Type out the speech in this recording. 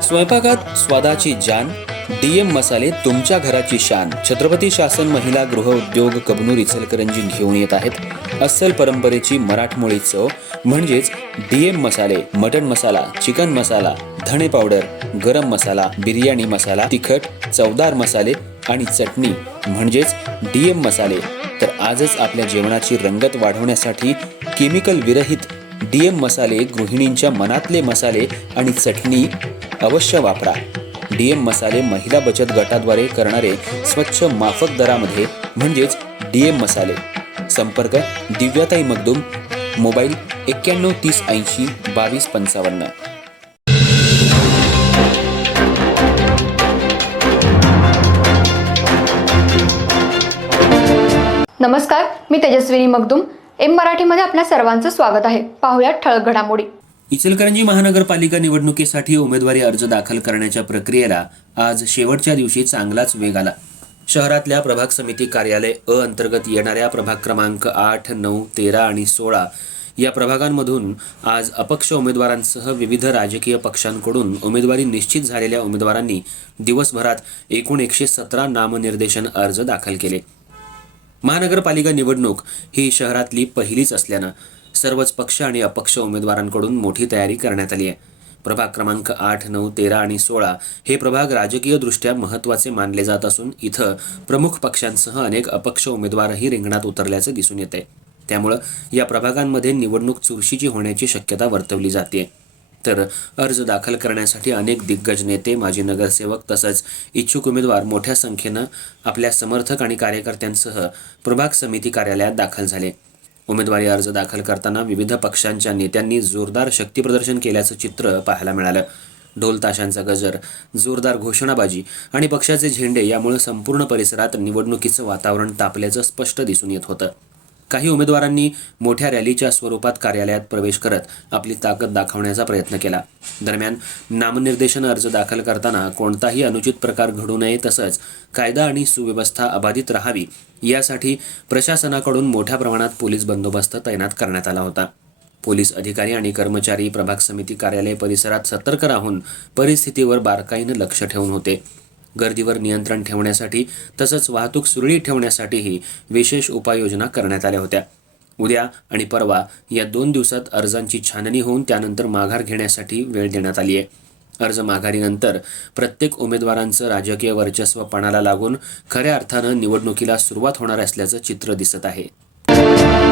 स्वयंपाकात स्वादाची जान, डीएम मसाले तुमच्या घराची शान. छत्रपती शासन महिला गृह उद्योग कबनूर इचलकरंजी घेऊन येत आहेत अस्सल परंपरेची मराठमोळी चव म्हणजेच डीएम मसाले. मटन मसाला, चिकन मसाला, धणे पावडर, गरम मसाला, बिर्याणी मसाला, तिखट चवदार मसाले आणि चटणी म्हणजेच डीएम मसाले. तर आजच आपल्या जेवणाची रंगत वाढवण्यासाठी केमिकल विरहित डीएम मसाले, गृहिणींच्या मनातले मसाले आणि चटणी अवश्य वापरा. डीएम मसाले महिला बचत गटाद्वारे करणारे स्वच्छ माफक दरामध्ये म्हणजेच डीएम मसाले. संपर्क दिव्याताई मगदूम, मोबाईल 91 30 80 22 55. नमस्कार, मी तेजस्विनी मगदूम. एम मराठीमध्ये आपल्या सर्वांचं स्वागत आहे. पाहूयात ठळक घडामोडी. इचलकरंजी महानगरपालिका निवडणुकीसाठी उमेदवारी अर्ज दाखल करण्याच्या प्रक्रियेला आज शेवटच्या दिवशी चांगलाच वेग आला. शहरातल्या प्रभाग समिती कार्यालय अ अंतर्गत येणाऱ्या प्रभाग क्रमांक 8, 9, 13 आणि 16 या प्रभागांमधून आज अपक्ष उमेदवारांसह विविध राजकीय पक्षांकडून उमेदवारी निश्चित झालेल्या उमेदवारांनी दिवसभरात एकूण 117 नामनिर्देशन अर्ज दाखल केले. महानगरपालिका निवडणूक ही शहरातली पहिलीच असल्यानं सर्वच पक्ष आणि अपक्ष उमेदवारांकडून मोठी तयारी करण्यात आली आहे. प्रभाग क्रमांक 8, 9, 13 आणि 16 हे प्रभाग राजकीयदृष्ट्या महत्त्वाचे मानले जात असून इथं प्रमुख पक्षांसह अनेक अपक्ष उमेदवारही रिंगणात उतरल्याचं दिसून येते. त्यामुळं या प्रभागांमध्ये निवडणूक चुरशीची होण्याची शक्यता वर्तवली जाते. तर अर्ज दाखल करण्यासाठी अनेक दिग्गज नेते, माजी नगरसेवक तसंच इच्छुक उमेदवार मोठ्या संख्येनं आपल्या समर्थक आणि कार्यकर्त्यांसह प्रभाग समिती कार्यालयात दाखल झाले. उमेदवारी अर्ज दाखल करताना विविध पक्षांच्या नेत्यांनी जोरदार शक्तीप्रदर्शन केल्याचं चित्र पाहायला मिळालं. ढोल ताशांचा गजर, जोरदार घोषणाबाजी आणि पक्षाचे झेंडे यामुळे संपूर्ण परिसरात निवडणुकीचं वातावरण तापल्याचं स्पष्ट दिसून येत होतं. काही उमेदवारांनी मोठ्या रॅलीच्या स्वरूपात कार्यालयात प्रवेश करत आपली ताकद दाखवण्याचा प्रयत्न केला. दरम्यान नामनिर्देशन अर्ज दाखल करताना कोणताही अनुचित प्रकार घडू नये तसंच कायदा आणि सुव्यवस्था अबाधित राहावी यासाठी प्रशासनाकडून मोठ्या प्रमाणात पोलीस बंदोबस्त तैनात करण्यात आला होता. पोलीस अधिकारी आणि कर्मचारी प्रभाग समिती कार्यालय परिसरात सतर्क राहून परिस्थितीवर बारकाईनं लक्ष ठेवून होते. गर्दीवर नियंत्रण ठेवण्यासाठी तसंच वाहतूक सुरळीत ठेवण्यासाठीही विशेष उपाययोजना करण्यात आल्या होत्या. उद्या आणि परवा या 2 दिवसात अर्जांची छाननी होऊन त्यानंतर माघार घेण्यासाठी वेळ देण्यात आली आहे. अर्ज माघारीनंतर प्रत्येक उमेदवारांचं राजकीय वर्चस्व पणाला लागून खऱ्या अर्थानं निवडणुकीला सुरुवात होणार असल्याचं चित्र दिसत आहे.